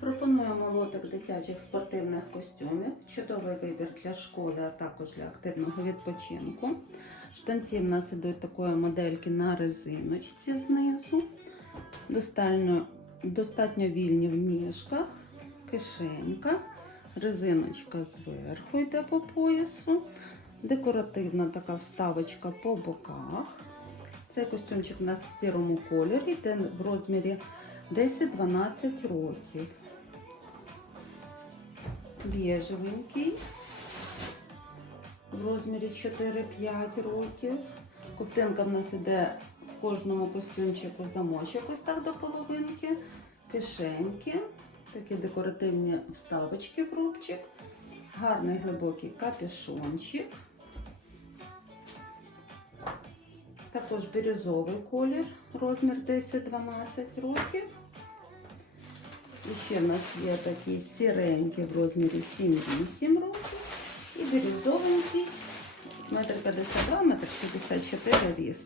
Пропонуємо лоток дитячих спортивних костюмів. Чудовий вибір для школи, а також для активного відпочинку. Штанці в нас ідуть такої модельки на резиночці знизу. Достатньо, достатньо вільні в ніжках, кишенька, резиночка зверху йде по поясу, декоративна така вставочка по боках. Цей костюмчик у нас в сірому кольорі, йде в розмірі 10-12 років. Біжевенький в розмірі 4-5 років. Ковтинка в нас іде в кожному костюмчику замочок ось так до половинки, кишеньки, такі декоративні вставочки в рубчик, гарний глибокий капюшончик. Також бірюзовий колір, розмір 10-12 років. І ще в нас є такі сіренькі в розмірі 7-8 років. І бірюзовенький, метр 52, метр 64 ріст.